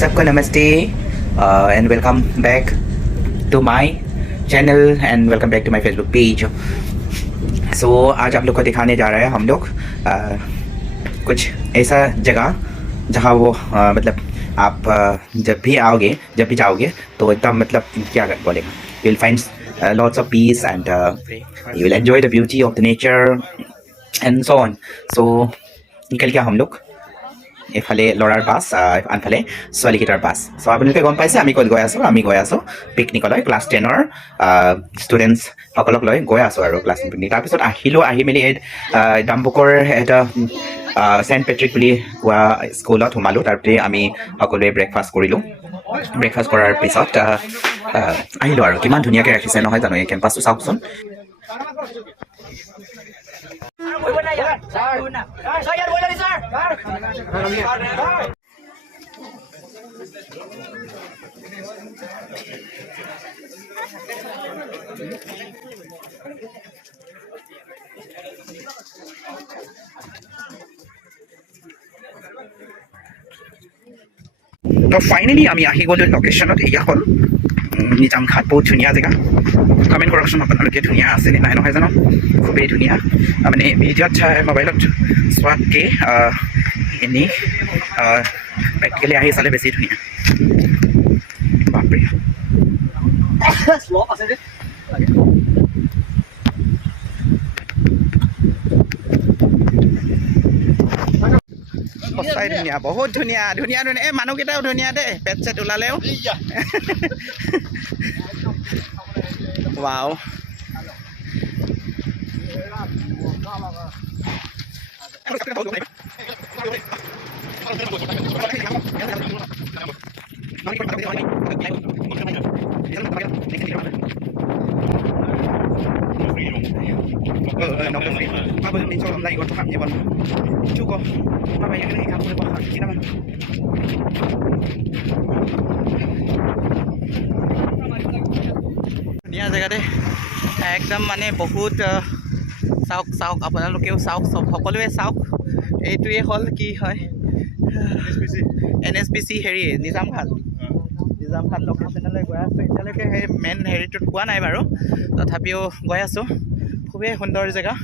सबको नमस्ते and welcome back to my channel and welcome back to my Facebook page. So आज आप लोग को दिखाने जा रहे हैं हम लोग कुछ ऐसा जगह जहाँ वो मतलब आप जब भी आओगे जब भी जाओगे तो एकदम मतलब क्या बोलेगा, you will find lots of peace and you will enjoy the beauty of the nature and so on. So निकल गया हम लोग এফালে ল'ৰাৰ বাছ আনফালে ছোৱালীকেইটাৰ বাছ। চ' আপোনালোকে গম পাইছে আমি ক'ত গৈ আছোঁ পিকনিকলৈ ক্লাছ 10ৰ ষ্টুডেণ্টছসকলক লৈ গৈ আছোঁ আৰু ক্লাছ 10 পিকনিক। তাৰপিছত আহি মেলি এই ডাম্বুকৰ এটা চেণ্ট পেট্ৰিক বুলি কোৱা স্কুলত সোমালোঁ। তাৰপৰা আমি সকলোৱে ব্ৰেকফাষ্ট কৰিলোঁ। ব্ৰেকফাষ্ট কৰাৰ পিছত আহিলোঁ আৰু কিমান ধুনীয়াকৈ ৰাখিছে নহয় জানো এই কেম্পাছটো চাওকচোন। তো ফাইনেলি আমি আহি গ'লোঁ লোকেশ্যনত। এয়া হ'ল নিজাম ঘাট, বহুত ধুনীয়া জেগা। কমেণ্ট কৰকচোন আপোনালোকে ধুনীয়া আছে নে নাই, নহয় জানো খুবেই ধুনীয়া। মানে ভিডিঅ'ত মোবাইলত চোৱাতকৈ এনেই প্ৰেক্টিকেলি আহি চালে বেছি ধুনীয়া। বাপৰে সঁচাই ধুনীয়া, বহুত ধুনীয়া ধুনীয়া ধুনীয়া। এই মানুহকেইটাও ধুনীয়া দেই, পেট চেট ওলালেও। Wow Qua bên mình cho làm lại còn phạm nhỉ bọn chú cô qua bên cái này khám được khoảng kỹ năng ধুনীয়া জেগা দেই একদম, মানে বহুত চাওক চাওক আপোনালোকেও চাওক, চব সকলোৱে চাওক। এইটোৱে হ'ল কি হয় NSBC হেৰি নিজাম ঘাট লোকেশ্যনলৈ গৈ আছোঁ। এতিয়ালৈকে সেই মেইন হেৰিটোত পোৱা নাই বাৰু, তথাপিও গৈ আছোঁ। খুবেই সুন্দৰ জেগা।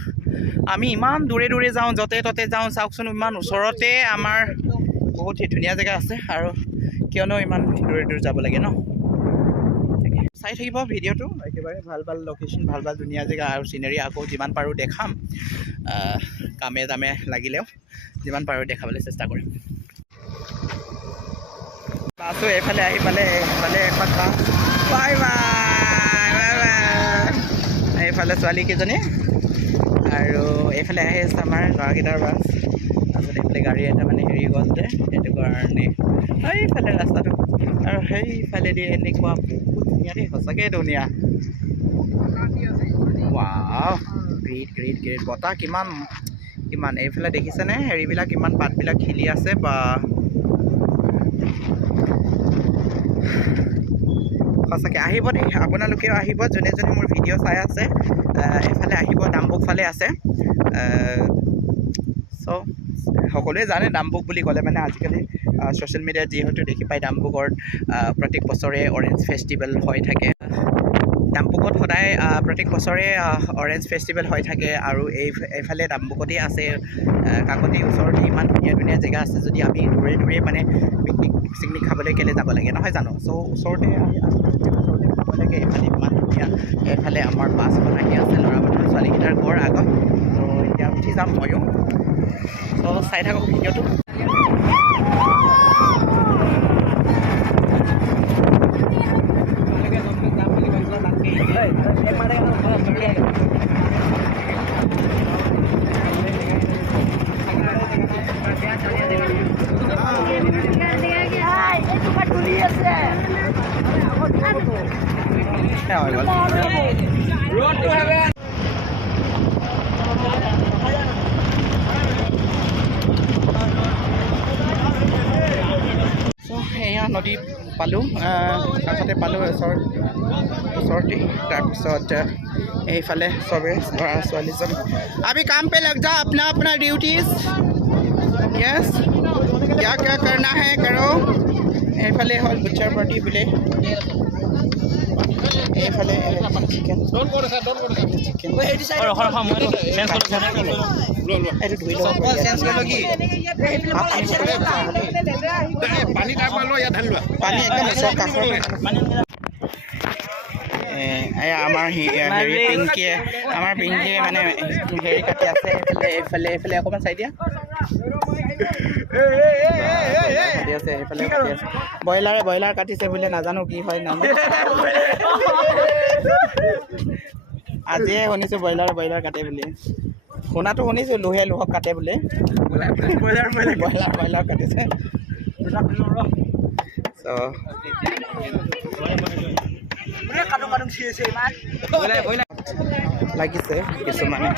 আমি ইমান দূৰে দূৰে যাওঁ, য'তে ত'তে যাওঁ, চাওকচোন ইমান ওচৰতে আমাৰ বহুত ধুনীয়া জেগা আছে, আৰু কিয়নো ইমান দূৰে দূৰে যাব লাগে ন। চাই থাকিব ভিডিঅ'টো, একেবাৰে ভাল ভাল লোকেশ্যন, ভাল ভাল ধুনীয়া জেগা আৰু চিনেৰি আকৌ যিমান পাৰোঁ দেখাম। কামে দামে লাগিলেও যিমান পাৰোঁ দেখাবলৈ চেষ্টা কৰিম। বাছো এইফালে আহি পালে, এইফালে এখন বাছ, বাই বাই। এইফালে ছোৱালীকেইজনী আৰু এইফালে আহি আছে আমাৰ ল'ৰাকেইটাৰ বাছ। তাৰপিছত এইফালে গাড়ী এটা মানে হেৰি গ'ল যে, সেইটো কাৰণে সেইফালে ৰাস্তাটো, আৰু সেইফালেদি এনেকুৱা বহুত ধুনীয়া দেই, সঁচাকৈ ধুনীয়া। Wow great great great. বতাহ কিমান কিমান এইফালে দেখিছেনে, হেৰিবিলাক কিমান পাতবিলাক খিলি আছে বা সঁচাকৈ আহিব দেই, আপোনালোকেও আহিব। যোনে যোনে মোৰ ভিডিঅ' চাই আছে এইফালে আহিব, ডাম্বুক ফালে আছে। চ' সকলোৱে জানে ডাম্বুক বুলি ক'লে মানে আজিকালি ছ'চিয়েল মিডিয়াত যিহেতু দেখি পায়, ডাম্বুকৰ প্ৰত্যেক বছৰে অৰেঞ্জ ফেষ্টিভেল হৈ থাকে। ডাম্বুকত সদায় প্ৰত্যেক বছৰে অৰেঞ্জ ফেষ্টিভেল হৈ থাকে, আৰু এইফালে ডাম্বুকতেই আছে, কাকতেই ওচৰতে ইমান ধুনীয়া ধুনীয়া জেগা আছে। যদি আমি দূৰে দূৰে মানে পিকনিক চিকনিক খাবলৈ কেলৈ যাব লাগে, নহয় জানো। চ' ওচৰতে ওচৰতে খাব লাগে। এইফালে ইমান ধুনীয়া, এইফালে আমাৰ বাছখন আহি আছে, ল'ৰা মানুহ ছোৱালীকেইটাৰ ঘৰ আগত। ত' এতিয়া উঠি যাম ময়ো। চ' চাই থাকক ভিডিঅ'টো। এয়া নদী পালোঁ, কাষতে পালোঁ ওচৰতে। তাৰপিছত এইফালে চবে ল'ৰা ছোৱালীজন अभी काम पे लग जाओ, अपना अपना ड्यूटीज। यस क्या क्या करना है करो। এইফালে হ'ল বুচাৰ পাৰ্টি বোলে এইফালে চিকেন পানী একদম ওচৰ কাষৰ আমাৰ হেৰি পিংকিয়ে মানে হেৰি কাটি আছে এইফালে অকণমান চাই দিয়া ব্ৰইলাৰ কাটিছে বোলে নাজানো কি হয় নাম আজিয়ে শুনিছোঁ ব্ৰইলাৰ কাটে বুলি শুনাটো শুনিছোঁ লোহক কাটে বোলে ব্ৰইলাৰ কাটিছে লাগিছে কিছুমানে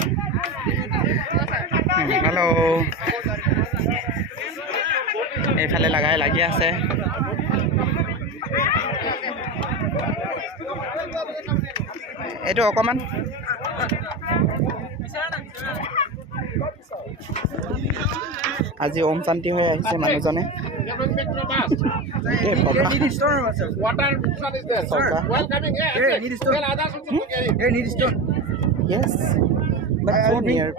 হেল্ল' এইফালে লাগি আছে এইটো অকণমান আজি ওম শান্তি হৈ আহিছে মানুহজনে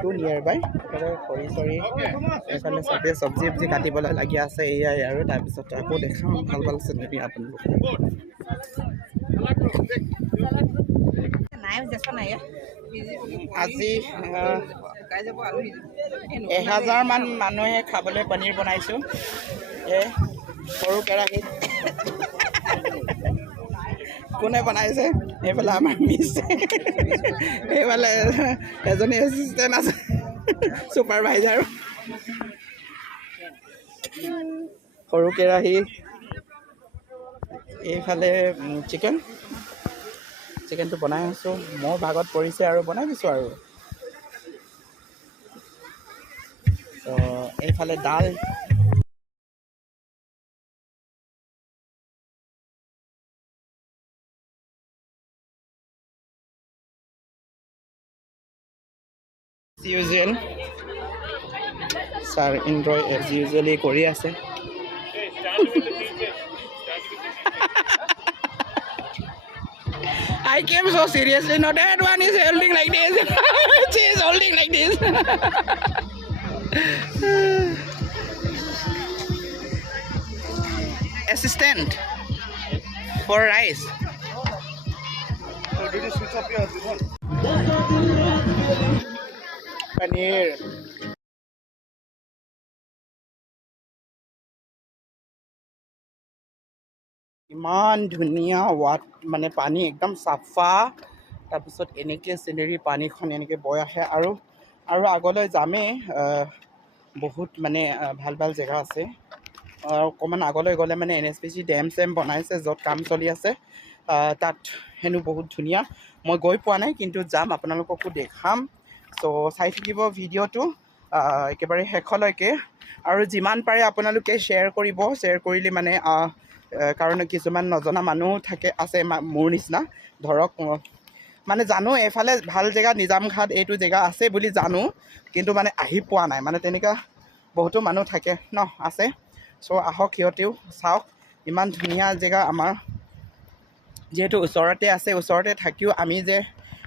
টু নিয়াৰ বাই খৰি এইফালে চব্জি কাটিবলৈ লাগি আছে এয়াই আৰু তাৰপিছত আকৌ দেখাম ভাল আছে নেকি আপোনালোক আজি 1000 মান মানুহে খাবলৈ পনীৰ বনাইছোঁ এই সৰু কেৰাহীত কোনে বনাইছে এইফালে আমাৰ মিছ এইফালে এজনী এছিষ্টেণ্ট আছে ছুপাৰভাইজাৰ সৰু কেৰাহী এইফালে চিকেনটো বনাই আছোঁ মোৰ ভাগত পৰিছে আৰু বনাই দিছোঁ আৰু এইফালে দাল ইউজুৱেল ছাৰ ইন্দ্ৰই এজ ইউজুৱেলি কৰি আছে I came so seriously. No, that one is holding like this. She is holding like this. Assistant for rice. Did you switch up your this one? Paneer. ইমান ধুনীয়া মানে পানী একদম চাফা তাৰপিছত এনেকৈ চিনেৰী পানীখন এনেকৈ বৈ আহে আৰু আগলৈ যামেই বহুত মানে ভাল জেগা আছে অকণমান আগলৈ গ'লে মানে NSPC ডেম বনাইছে য'ত কাম চলি আছে তাত হেনো বহুত ধুনীয়া মই গৈ পোৱা নাই কিন্তু যাম আপোনালোককো দেখাম চ' চাই থাকিব ভিডিঅ'টো একেবাৰে শেষলৈকে আৰু যিমান পাৰে আপোনালোকে শ্বেয়াৰ কৰিলে মানে কাৰণ কিছুমান নজনা মানুহ আছে মোৰ নিচিনা ধৰক মানে জানো এফালে ভাল জেগা নিজামঘাট এইটো জেগা আছে বুলি জানো কিন্তু মানে আহি পোৱা নাই মানে তেনেকুৱা বহুতো মানুহ থাকে ন আছে চ' আহক সিহঁতেও চাওক ইমান ধুনীয়া জেগা আমাৰ যিহেতু ওচৰতে আছে ওচৰতে থাকিও আমি যে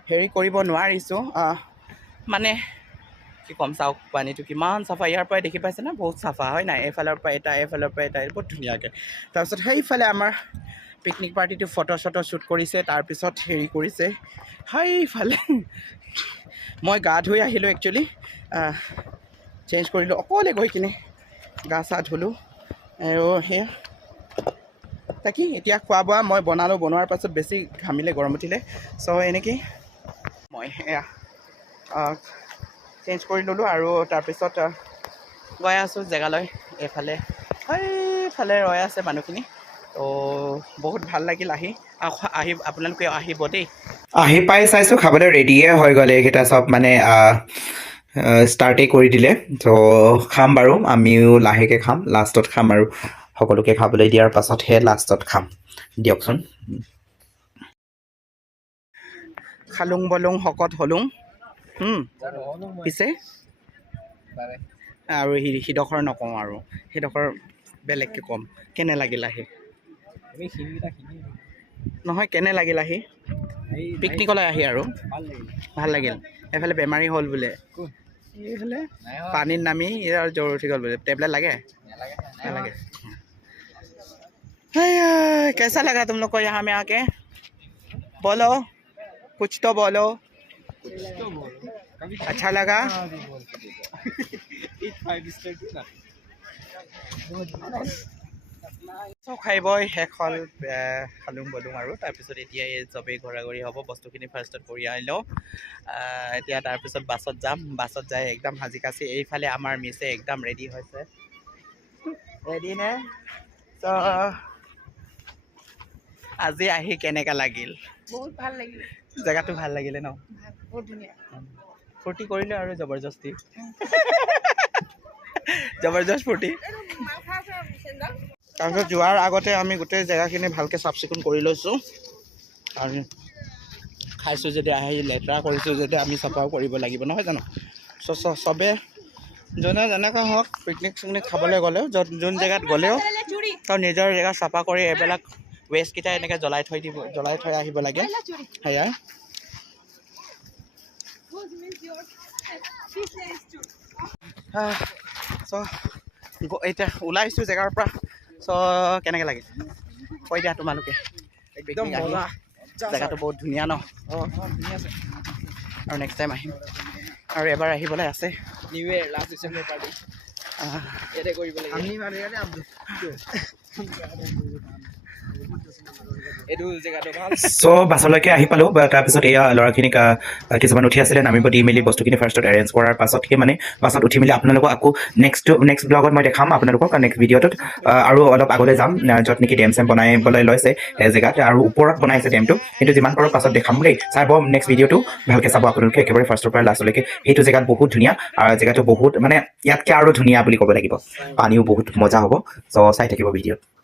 হেৰি কৰিব নোৱাৰিছোঁ মানে কি ক'ম চাওক পানীটো কিমান চাফা ইয়াৰ পৰাই দেখি পাইছে না বহুত চাফা হয় নাই এইফালৰ পৰা এটা বহুত ধুনীয়াকৈ তাৰপিছত সেইফালে আমাৰ পিকনিক পাৰ্টিটো ফটো শ্বুট কৰিছে তাৰপিছত হেৰি কৰিছে সেইফালে মই গা ধুই আহিলোঁ একচুৱেলি চেঞ্জ কৰিলোঁ অকলে গৈ কিনে গা চা ধুলোঁ আৰু সেয়া তাকে এতিয়া খোৱা বোৱা মই বনোৱাৰ পাছত বেছি ঘামিলে গৰম উঠিলে চ' এনেকৈ মই সেয়া চেঞ্জ কৰি ল'লোঁ আৰু তাৰপিছত গৈ আছোঁ জেগালৈ এইফালে সেইফালে ৰৈ আছে মানুহখিনি তো বহুত ভাল লাগিল আহি আপোনালোকে আহিব দেই আহি পাই চাইছোঁ খাবলৈ ৰেডিয়ে হৈ গ'ল এইকেইটা চব মানে ষ্টাৰ্টেই কৰি দিলে তো খাম বাৰু আমিও লাহেকৈ খাম লাষ্টত খাম আৰু সকলোকে খাবলৈ দিয়াৰ পাছতহে লাষ্টত খাম দিয়কচোন খালুং বলুং শকত হলুং পিছে আৰু সিডোখৰ নকওঁ আৰু সেইডোখৰ বেলেগকৈ ক'ম কেনে লাগিল আহি নহয় কেনে লাগিল আহি পিকনিকলৈ আহি আৰু ভাল লাগিল এফালে বেমাৰী হ'ল বোলে এইফালে পানীত নামি আৰু জ্বৰ উঠি গ'ল বোলে টেবলেট লাগে নালাগে कैसा लगा तुम लोग को यहाँ में आके बोलो कुछ तो बोलो अच्छा लगा খাই বই শেষ হ'ল খালোঁ বলোঁ আৰু তাৰপিছত এতিয়া এই চবেই ঘৰা ঘৰি হ'ব বস্তুখিনি ফাৰ্ষ্টত কঢ়িয়াই লওঁ এতিয়া তাৰপিছত বাছত যাম বাছত যাই একদম সাজি কাচি এইফালে আমাৰ মিছে একদম ৰেডি হৈছে ৰেডি নে ত' আজি আহি কেনেকা লাগিল বহুত ভাল লাগিল জেগাটো ভাল লাগিলে ন বহুত ধুনীয়া ফূৰ্তি কৰিলোঁ আৰু জবৰদস্তি জবৰদস্ত ফূৰ্তি তাৰপিছত যোৱাৰ আগতে আমি গোটেই জেগাখিনি ভালকৈ চাফ চিকুণ কৰি লৈছোঁ আৰু খাইছোঁ যদি আহি লেতেৰা কৰিছোঁ যদি আমি চাফাও কৰিব লাগিব নহয় জানো চবে যোনে যেনেকৈ হওক পিকনিক চিকনিক খাবলৈ গ'লেও যোন জেগাত গ'লেও তো নিজৰ জেগা চাফা কৰি এইবিলাক ৱেষ্টকেইটা এনেকৈ জ্বলাই থৈ আহিব লাগে সেয়াই চ' এতিয়া ওলাইছোঁ জেগাৰ পৰা চ' কেনেকৈ লাগে কৈ দিয়া তোমালোকে একদম মজা জেগাটো বহুত ধুনীয়া ন আৰু নেক্সট টাইম আহিম আৰু এবাৰ আহিবলৈ আছে new year last December party ইয়াতে কৰিব লাগিব এইটো জেগাটো ভাল চ' বাছলৈকে আহি পালোঁ তাৰপিছত এয়া ল'ৰাখিনিক কিছুমান উঠি আছিলে নামিব দি মেলি বস্তুখিনি ফাৰ্ষ্টত এৰেঞ্জ কৰাৰ পাছতহে মানে বাছত উঠি মেলি আপোনালোকক আকৌ নেক্সট ব্লগত মই দেখাম আপোনালোকক নেক্সট ভিডিঅ'টোত আৰু অলপ আগলৈ যাম য'ত নেকি ডেম চেম বনাবলৈ লৈছে জেগাত আৰু ওপৰত বনাইছে ডেমটো কিন্তু যিমান পাৰোঁ পাছত দেখাম দেই চাব নেক্সট ভিডিঅ'টো ভালকৈ চাব আপোনালোকে একেবাৰে ফাৰ্ষ্টৰ পৰা লাষ্টলৈকে সেইটো জেগাত বহুত ধুনীয়া আৰু জেগাটো বহুত মানে ইয়াতকৈ আৰু ধুনীয়া বুলি ক'ব লাগিব পানীও বহুত মজা হ'ব চ' চাই থাকিব ভিডিঅ'ত